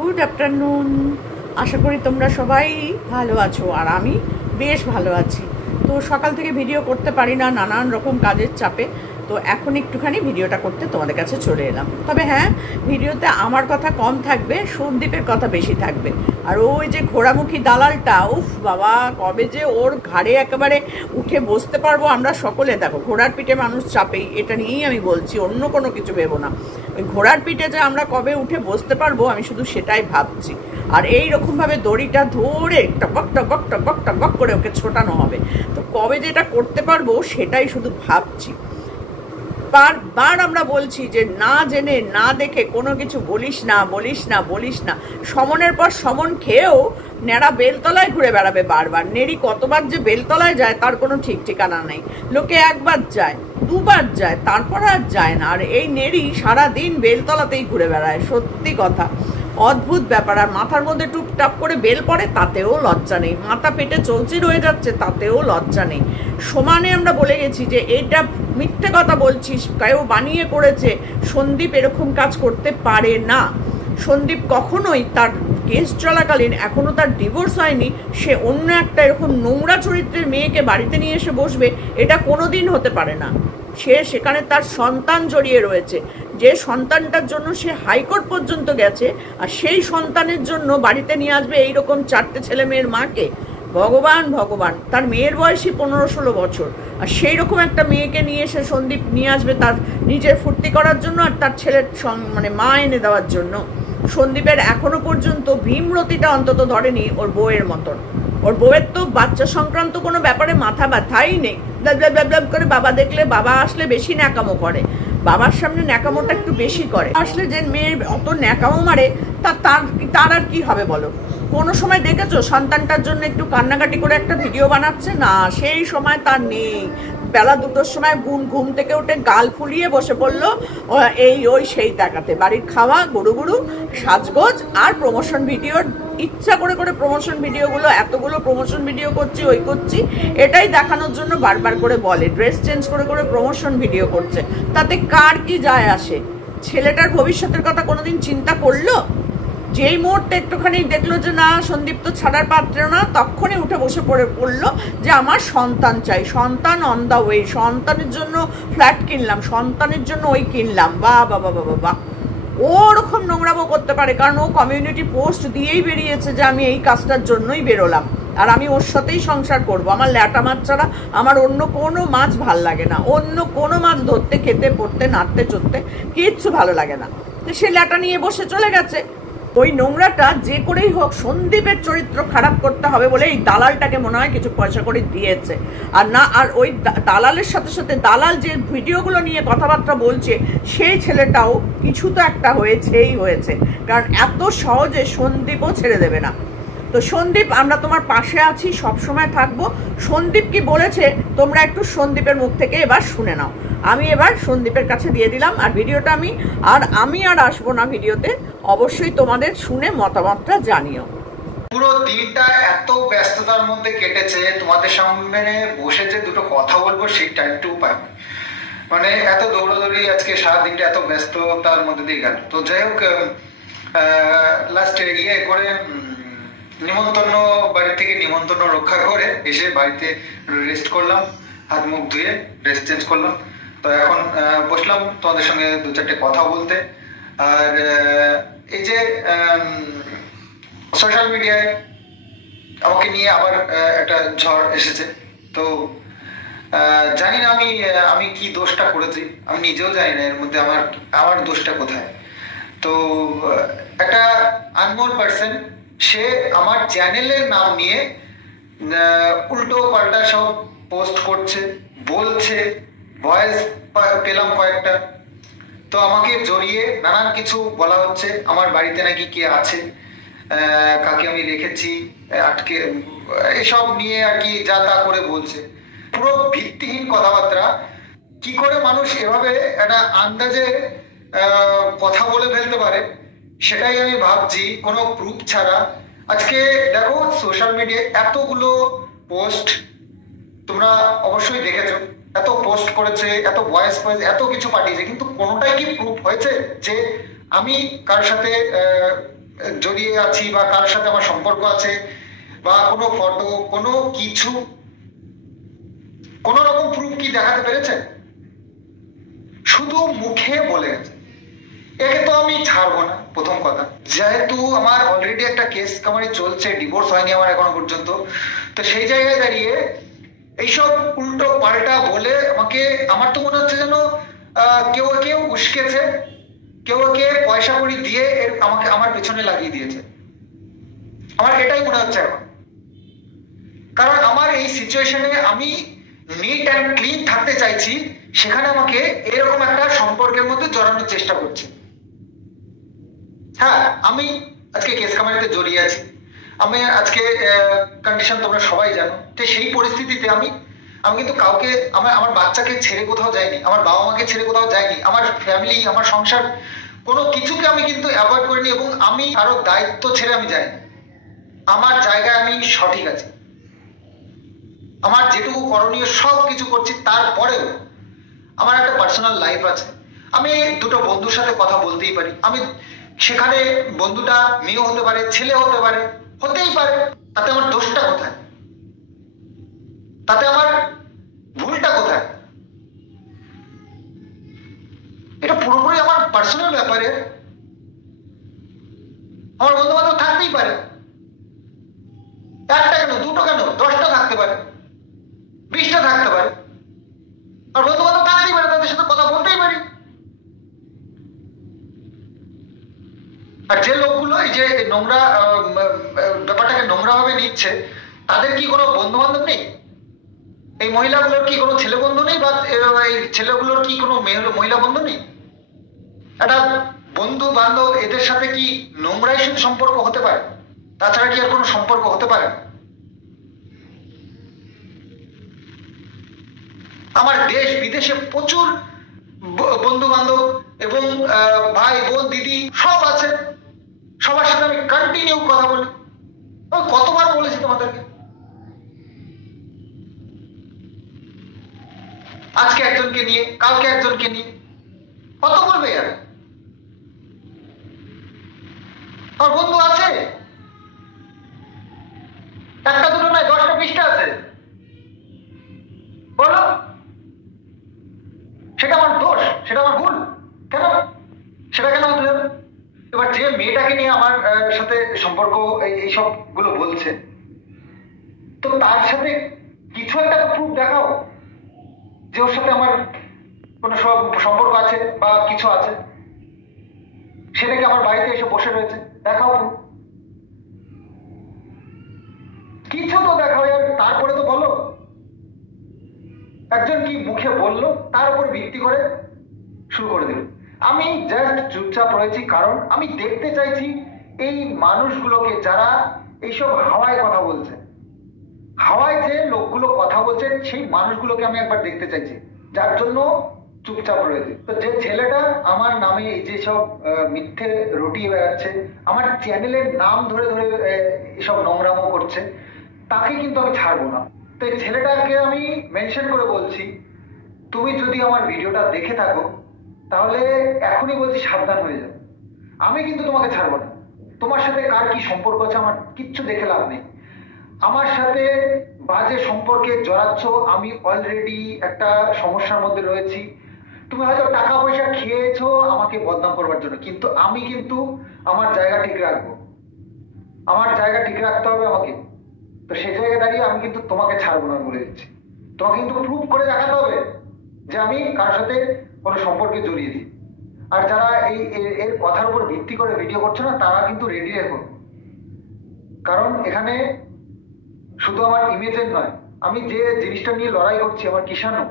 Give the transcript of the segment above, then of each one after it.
Good afternoon. আশা করি তোমরা সবাই ভালো আছো আর আমি বেশ ভালো আছি। তো সকাল থেকে ভিডিও করতে পারি না, নানান রকম কাজের চাপে। তো এখন একটুখানি ভিডিওটা করতে তোমাদের কাছে চলে এলাম। তবে হ্যাঁ, ভিডিওতে আমার কথা কম থাকবে, সন্দীপের কথা বেশি থাকবে। আর ওই যে ঘোড়ামুখী দালালটা, উফ বাবা, কবে যে ওর ঘাড়ে একেবারে উঠে বসতে পারবো আমরা সকলে। দেখো, ঘোড়ার পিঠে মানুষ চাপেই, এটা নিয়েই আমি বলছি, অন্য কোনো কিছু ভেবো না। ওই ঘোড়ার পিঠে যে আমরা কবে উঠে বসতে পারবো আমি শুধু সেটাই ভাবছি। আর এই রকমভাবে দড়িটা ধরে টবক টবক টবক টবক করে ওকে ছোটানো হবে। তো কবে যেটা করতে পারবো সেটাই শুধু ভাবছি। বারবার আমরা বলছি যে না জেনে না দেখে কোনো কিছু বলিস না বলিস না বলিস না। সমনের পর সমন খেয়েও নেড়া বেলতলায় ঘুরে বেড়াবে বারবার। নেড়ি কতবার যে বেলতলায় যায় তার কোনো ঠিক ঠিকানা নেই। লোকে একবার যায়, দুবার যায়, তারপর আর যায় না। আর এই নেড়ি সারাদিন বেলতলাতেই ঘুরে বেড়ায়। সত্যি কথা, অদ্ভুত ব্যাপার। আর মাথার মধ্যে টুপটাপ করে বেল পড়ে, তাতেও লজ্জা নেই। মাথা পেটে চলচি রয়ে যাচ্ছে, তাতেও লজ্জা নেই। সমানে আমরা বলে গেছি যে এইটা মিথ্যে কথা বলছিস, কেউ বানিয়ে করেছে। সন্দীপ এরকম কাজ করতে পারে না। সন্দীপ কখনোই তার কেস চলাকালীন, এখনো তার ডিভোর্স হয়নি, সে অন্য একটা এরকম নোংরা চরিত্রের মেয়েকে বাড়িতে নিয়ে এসে বসবে, এটা কোনোদিন হতে পারে না। সেখানে তার সন্তান জড়িয়ে রয়েছে, যে সন্তানটার জন্য সে হাইকোর্ট পর্যন্ত গেছে, আর সেই সন্তানের জন্য বাড়িতে নিয়ে আসবে এইরকম 4টে ছেলে মেয়ের মাকে। ভগবান ভগবান, তার মেয়ের বয়সই 15-16 বছর, আর সেই রকম একটা মেয়েকে নিয়ে এসে সন্দীপ নিয়ে আসবে তার নিজের ফুর্তি করার জন্য আর তার ছেলের মা এনে দেওয়ার জন্য। সন্দীপের এখনো পর্যন্ত ভীমরতিটা অন্তত ধরেনি ওর বউয়ের মতন। ওর বউয়ের তো বাচ্চা সংক্রান্ত কোনো ব্যাপারে মাথা ব্যথাই নেই। ব্যাব করে বাবা দেখলে, বাবা আসলে বেশি ন্যাকামো করে, বাবার সামনে ন্যাকামোটা একটু বেশি করে। আসলে যে মেয়ের অত ন্যাকামো মারে তার আর কি হবে বলো? কোনো সময় দেখেছো সন্তানটার জন্য একটু কান্নাকাটি করে একটা ভিডিও বানাচ্ছে? না, সেই সময় তার নেই। বেলা 2টোর সময় ঘুম থেকে উঠে গাল ফুলিয়ে বসে পড়লো এই ওই সেই দেখাতে। বাড়ির খাওয়া, গুরু গুরু, সাজগোজ আর প্রমোশন ভিডিও। ইচ্ছা করে করে প্রমোশন ভিডিওগুলো, এতগুলো প্রমোশন ভিডিও করছি, ওই করছি, এটাই দেখানোর জন্য বারবার করে বলে। ড্রেস চেঞ্জ করে করে প্রমোশন ভিডিও করছে, তাতে কার কি যায় আসে? ছেলেটার ভবিষ্যতের কথা কোনোদিন চিন্তা করলো? যেই মুহূর্তে একটুখানি দেখলো যে না, সন্দীপ তো ছাড়ার পাত্র না, তখনই উঠে বসে পড়লো যে আমার সন্তান চাই, সন্তান অন দা ওয়ে, সন্তানের জন্য ফ্ল্যাট কিনলাম, সন্তানের জন্য ওই কিনলাম। বাহ বাবা বাবা বাহ। ওরকম নোংরামো করতে পারে, কারণ ও কমিউনিটি পোস্ট দিয়েই বেরিয়েছে যে আমি এই কাজটার জন্যই বেরোলাম, আর আমি ওর সাথেই সংসার করব। আমার ল্যাটা মাছ ছাড়া আমার অন্য কোনো মাছ ভাল লাগে না। অন্য কোনো মাছ ধরতে, খেতে, পড়তে, নাড়তে, চড়তে কিচ্ছু ভালো লাগে না। তো সে ল্যাটা নিয়ে বসে চলে গেছে। ওই নোংরাটা যে করেই হোক সন্দীপের চরিত্র খারাপ করতে হবে বলে এই দালালটাকে মনে হয় কিছু পয়সা করে দিয়েছে। আর না, আর ওই দালালের সাথে সাথে দালাল যে ভিডিওগুলো নিয়ে কথাবার্তা বলছে, সেই ছেলেটাও কিছু তো একটা হয়েছেই হয়েছে, কারণ এত সহজে সন্দীপও ছেড়ে দেবে না। তো সন্দীপ, আমরা তোমার পাশে আছি, সব সময় থাকবো। সন্দীপ কি বলেছে তোমরা একটু সন্দীপের মুখ থেকে এবার শুনে নাও। আমি এবার সন্দীপের কাছে দিয়ে দিলাম, আর ভিডিওটা আমি আর আসবো না ভিডিওতে। অবশ্যই তোমাদের শুনে মতামতটা জানিও। পুরো দিনটা এত ব্যস্ততার মধ্যে কেটেছে, তোমাদের সামনে বসে যে দুটো কথা বলবো সেই টাইমটাও পাইনি। মানে এত দৌড়াদৌড়ি, আজকে সারাদিনটা এত ব্যস্ততার মধ্যে দিয়ে গেল। তো যাই হোক, লাস্টে গিয়ে করে নিমন্ত্রণ, বাড়ি থেকে নিমন্ত্রণ রক্ষা করে এসে বাড়িতে রেস্ট করলাম, হাত মুখ ধুয়ে ড্রেস চেঞ্জ করলাম। তো এখন বসলাম তোমাদের সঙ্গে 2-4টে কথা বলতে। আর এই যে সোশ্যাল মিডিয়ায় আমাকে নিয়ে আবার একটা ঝড় এসেছে। তো জানি না আমি কি দোষটা করেছি, আমি নিজেও জানি না এর মধ্যে আমার দোষটা কোথায়। তো একটা আননোন পার্সন, সে আমার চ্যানেলের নাম নিয়ে উল্টো পাল্টা সব পোস্ট করছে, বলছে, ভয়েস পেলাম কয়েকটা। তো আমাকে জড়িয়ে নানান কিছু বলা হচ্ছে, আমার বাড়িতে নাকি কে আছে, কাকে আমি রেখেছি আটকে, এসব নিয়ে আর কি যা তা করে বলছে। পুরো ভিত্তিহীন কথাবার্তা। কি করে মানুষ এভাবে একটা আন্দাজে কথা বলে ফেলতে পারে, সেটাই আমি ভাবছি, কোনো প্রুফ ছাড়া। আজকে দেখো সোশ্যাল মিডিয়ায় এতগুলো পোস্ট, তোমরা অবশ্যই দেখেছো, এত পোস্ট করেছে, এত ভয়েস এত কিছু পাঠিয়েছে, কিন্তু কোনোটাই কি প্রুফ হয়েছে যে আমি কার সাথে জড়িয়ে আছি বা কার সাথে আমার সম্পর্ক আছে বা কোনো ফটো, কোনো কিছু, কোন রকম প্রুফ কি দেখাতে পেরেছে? শুধু মুখে বলে গেছে। একে তো আমি ছাড়বো না। প্রথম কথা, যেহেতু আমার অলরেডি একটা কেস কামারি চলছে, ডিভোর্স হয়নি আমার এখনো পর্যন্ত, তো সেই জায়গায় দাঁড়িয়ে এইসব উল্টো পাল্টা বলে আমাকে, আমার তো মনে হচ্ছে যেন কেউ কেউ উস্কেছে, কেউ কে পয়সা কড়ি দিয়ে আমাকে আমার পেছনে লাগিয়ে দিয়েছে। আমার এটাই মনে হচ্ছে এখন। কারণ আমার এই সিচুয়েশনে আমি নিট অ্যান্ড ক্লিন থাকতে চাইছি, সেখানে আমাকে এরকম একটা সম্পর্কের মধ্যে জড়ানোর চেষ্টা করছে। হ্যাঁ, আমি আজকে কেস কামারিতে জড়িয়ে আছি। আমি আজকে কন্ডিশন তোমরা সবাই জানো, যে সেই পরিস্থিতিতে আমি কিন্তু কাউকে, আমার বাচ্চাকে ছেড়ে কোথাও যাইনি, আমার বাবা মাকে ছেড়ে কোথাও যাইনি, আমার ফ্যামিলি, আমার সংসার, কোনো কিছুকে আমি কিন্তু অ্যাভয়েড করিনি, এবং আমি কারো দায়িত্ব ছেড়ে আমি যাইনি। আমার জায়গায় আমি সঠিক আছি, আমার যেটুকু করণীয় সব কিছু করছি। তারপরেও আমার একটা পার্সোনাল লাইফ আছে, আমি দুটো বন্ধুর সাথে কথা বলতেই পারি। আমি সেখানে বন্ধুটা মেয়েও হতে পারে, ছেলে হতে পারে, হতেই পারে। তাতে আমার দোষটা কোথায়? তাতে আমার ভুলটা কোথায়? এটা পুরোপুরি আমার পার্সোনাল ব্যাপারে। আমার বন্ধু বান্ধব থাকতেই পারে, একটা কেন, দুটো কেন, 10টা থাকতে পারে, 20টা থাকতে পারে। আর বন্ধু বান্ধব থাকতেই পারে, তাদের সাথে কথা বলতেই পারি। আর যে লোকগুলো এই যে নোংরা ব্যাপারটাকে নোংরা ভাবে নিচ্ছে, তাদের কি কোনো বন্ধু বান্ধব নেই? এই মহিলাগুলোর কি কোনো ছেলে বন্ধু নেই? বা এই ছেলেগুলোর কি কোনো মহিলা বন্ধু নেই? একটা বন্ধু বান্ধব, এদের সাথে কি নোংরাই শুধু সম্পর্ক হতে পারে? তাছাড়া কি আর কোনো সম্পর্ক হতে পারে? আমার দেশ বিদেশে প্রচুর বন্ধু বান্ধব এবং ভাই বোন দিদি সব আছে, সবার সাথে আমি কন্টিনিউ কথা বলি। কতবার বলেছি তোমাদেরকে, আজকে একজনকে নিয়ে, কালকে একজনকে নিয়ে, কত বলবে? আমার বন্ধু আছে, একটা দুটো নয়, 10টা 20টা আছে। বলো, সেটা আমার দোষ? সেটা আমার ভুল? কেন সেটা কেন হতে যাবে? এবার যে মেয়েটাকে নিয়ে আমার সাথে সম্পর্ক এইসব গুলো বলছে, তো তার সাথে কিছু একটা প্রুফ দেখাও যে ওর সাথে আমার কোনো সম্পর্ক আছে বা কিছু আছে। সেটাকে আমার বাড়িতে এসে বসে রয়েছে, দেখাও প্রুফ, কিছু তো দেখাও। তারপরে তো বলো। একজন কি মুখে বললো, তার উপর ভিত্তি করে শুরু করে দিল। আমি জাস্ট চুপচাপ রয়েছি, কারণ আমি দেখতে চাইছি এই মানুষগুলোকে যারা এইসব হাওয়ায় কথা বলছে, হাওয়ায় যে লোকগুলো কথা বলছে, সেই মানুষগুলোকে আমি একবার দেখতে চাইছি, যার জন্য চুপচাপ রয়েছে। তো যে ছেলেটা আমার নামে এই যে সব মিথ্যে রটিয়ে বেড়াচ্ছে, আমার চ্যানেলের নাম ধরে ধরে এসব নোংরামো করছে, তাকে কিন্তু আমি ছাড়বো না। তো এই ছেলেটাকে আমি মেনশন করে বলছি, তুমি যদি আমার ভিডিওটা দেখে থাকো, তাহলে এখনই বলছি সাবধান হয়ে যাও। আমি কিন্তু তোমাকে ছাড়বো না। তোমার সাথে কার কি সম্পর্ক আছে আমার কিচ্ছু দেখে লাভ নেই। আমার সাথে বাজে সম্পর্কে জড়াচ্ছ, আমি অলরেডি একটা সমস্যার মধ্যে রয়েছি। তুমি হয়তো টাকা পয়সা খেয়েছো আমাকে বদনাম করবার জন্য, কিন্তু আমি কিন্তু আমার জায়গা ঠিক রাখবো। আমার জায়গা ঠিক রাখতে হবে আমাকে। তো সেই জায়গায় দাঁড়িয়ে আমি কিন্তু তোমাকে ছাড়বো না বলে দিচ্ছি। তোমাকে কিন্তু প্রুভ করে দেখাতে হবে যে আমি কার সাথে কোনো সম্পর্কে জড়িয়েছি। আর যারা এর কথার উপর ভিত্তি করে ভিডিও করছে না, তারা কিন্তু রেডি রেখো। কারণ এখানে শুধু আমার ইমেজের নয়, আমি যে জিনিসটা নিয়ে লড়াই করছি, আমার কিষাণু,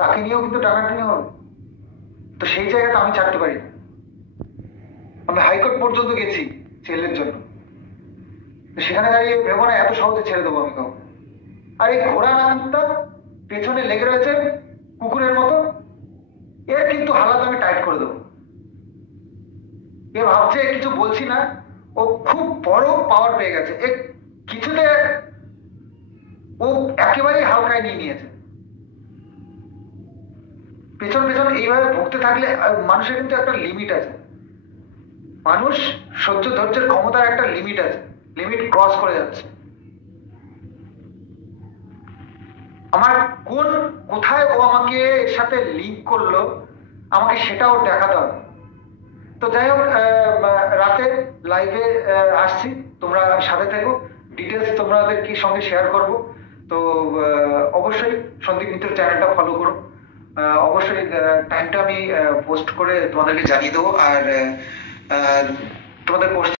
তাকে নিয়েও কিন্তু টানাটানি হবে। তো সেই জায়গাটা আমি ছাড়তে পারি। আমি হাইকোর্ট পর্যন্ত গেছি ছেলের জন্য, সেখানে দাঁড়িয়ে ভেবো না এত সহজে ছেড়ে দেবো আমি কাউকে। আর এই ঘোড়া নামটা পেছনে লেগে রয়েছে কুকুরের মতো, এর কিন্তু হালাত আমি টাইট করে দেবো। এ ভাবছে কিছু বলছি না, ও খুব বড় পাওয়ার পেয়ে গেছে। এ কিছুতে ও একেবারেই হালকায় নিয়ে নিয়েছে। পেছন পেছন এইভাবে ভুগতে থাকলে মানুষের কিন্তু একটা লিমিট আছে। মানুষ সহ্য ধৈর্যের ক্ষমতার একটা লিমিট আছে, লিমিট ক্রস করে যাচ্ছে। আমার কোথায় ও আমাকে এর সাথে লিঙ্ক করলো আমাকে সেটাও দেখাতে হবে। তো যাই হোক, রাতে লাইভে আসছি, তোমরা সাথে থেকো, ডিটেলস তোমাদের কি সঙ্গে শেয়ার করব। তো অবশ্যই সন্দীপ মিত্র চ্যানেলটা ফলো করো, অবশ্যই টাইমটা আমি পোস্ট করে তোমাদেরকে জানিয়ে দেবো। আর তোমাদের পোস্ট